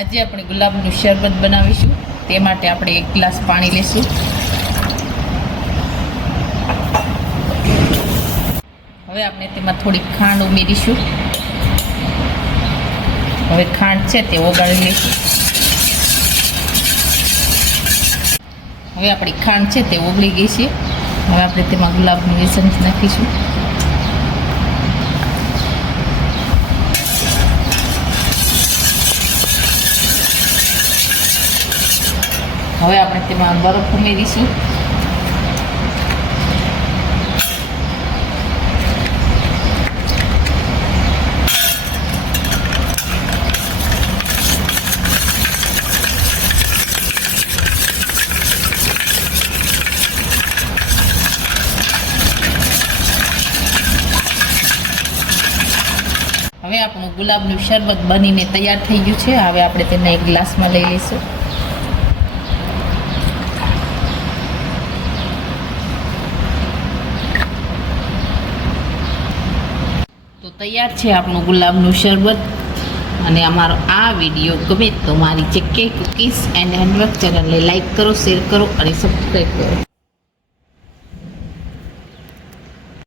આજે આપણે ગુલાબનું શરબત બનાવીશું. તે માટે આપણે 1 ગ્લાસ પાણી લેશું. હવે આપણે તેમાં થોડી ખાંડ ઉમેરીશું. હવે ખાંડ છે તે ઓગાળી લઈશું. હવે આપણી ખાંડ છે તે ઓગળી ગઈ છે. હવે આપણે તેમાં ગુલાબનું એસન્સ નાખીશું. હવે આપણે તેમાં બરફ ઉમેરીશું. હવે આપણું ગુલાબનું શરબત બનીને તૈયાર થઈ ગયું છે. હવે આપણે તેને એક ગ્લાસમાં લઈ લઈશું. તો તૈયાર છે આપણું ગુલાબનું શરબત. અને અમારો આ વિડીયો ગમે તો મારી જેકે કુકીઝ એન્ડ હેન્ડવર્ક ચેનલને લાઈક કરો, શેર કરો અને સબસ્ક્રાઈબ કરો.